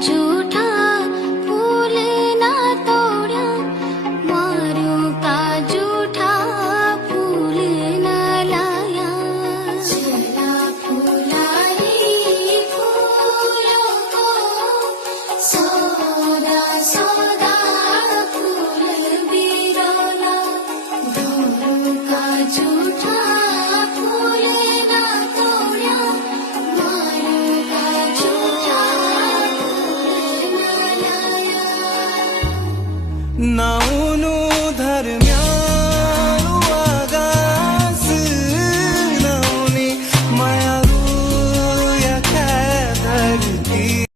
झूठा फूल ना तोड़ा, मारू का झूठा फूल ना लाया। चला फुलाए फूलों को, सौदा सौदा फूल बिरोला, धोरू का झूठा फूल ना तोड़ा, मारू का झूठा फूल ना लाया। ना